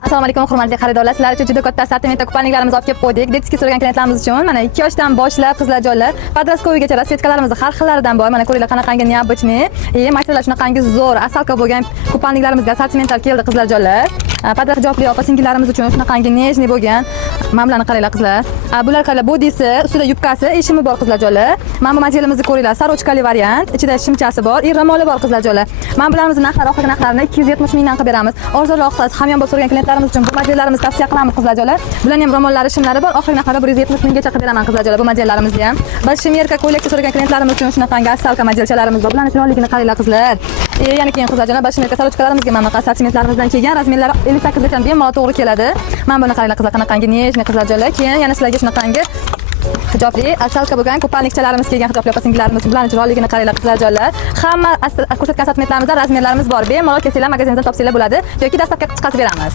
Assalomu alaykum hurmatli xaridorlar, sizlar uchun juda katta assortimentda kupaniklarimizni olib kelib qo'ydik. Detskiy so'ragan klientlarimiz uchun mana 2 yoshdan boshlab qizlar jonlar, podrastkovigacha rasvetkalarimiz har xillaridan bor. Mana ko'ringlar qanaqangi neobычный, materiallar shunaqangi zo'r, asalka bo'lgan kupaniklarimizga assortimentlar keldi qizlar jonlar. Podrast hijobli opa-singillarimiz uchun shunaqangi nejniy bo'lgan mamlarni qaranglar qizlar. Bular qaranglar, bodisi, ustida yubkasi, shimi bor qizlar jonlar. Mana bu modelimizni ko'ringlar, sarochkali variant, ichida shimchasi bor, ro'moli bor qizlar jonlar. Mana bularimizni narxlari, oxirgi narxlarini 270 mingdan qilib beramiz. Arzonroq hamyon bo'lib so'ragan klientlarimiz uchun bu modellarimizni tavsiya qilamiz qizlar jonlar. Bularning ham ro'mollari, shimlari bor. Oxirgi narxlari 170 minggacha qilib beraman qizlar jonlar bu modellarimizni ham. Biz shimerka ko'ylakcha so'ragan klientlarimiz uchun shunaqangi asalka modelchalarimiz bor. Bularning chiroyligini qaranglar qizlar. Yana keyin qizlar jonlar, shimerka sarochkalarimizga mana assortimentlarimizdan kelgan razmerlari 58 gacha bemalol to'g'ri keladi. Mana buni qaranglar qizlar, qanaqangi nejniy qizlar jonlar. Keyin yana sizlarga shunaqangi hijobli asalka bo'lgan kupanikchalarimiz kelgan hijobli opa-singillarimiz uchun bularning chiroyligini qaranglar qizlar jonlar. Hamma ko'rsatgan assortimentlarimizda razmerlarimiz bor. Bemalol kelsanglar magazinimizdan topsanglar bo'ladi yoki dastavka chiqarib beramiz.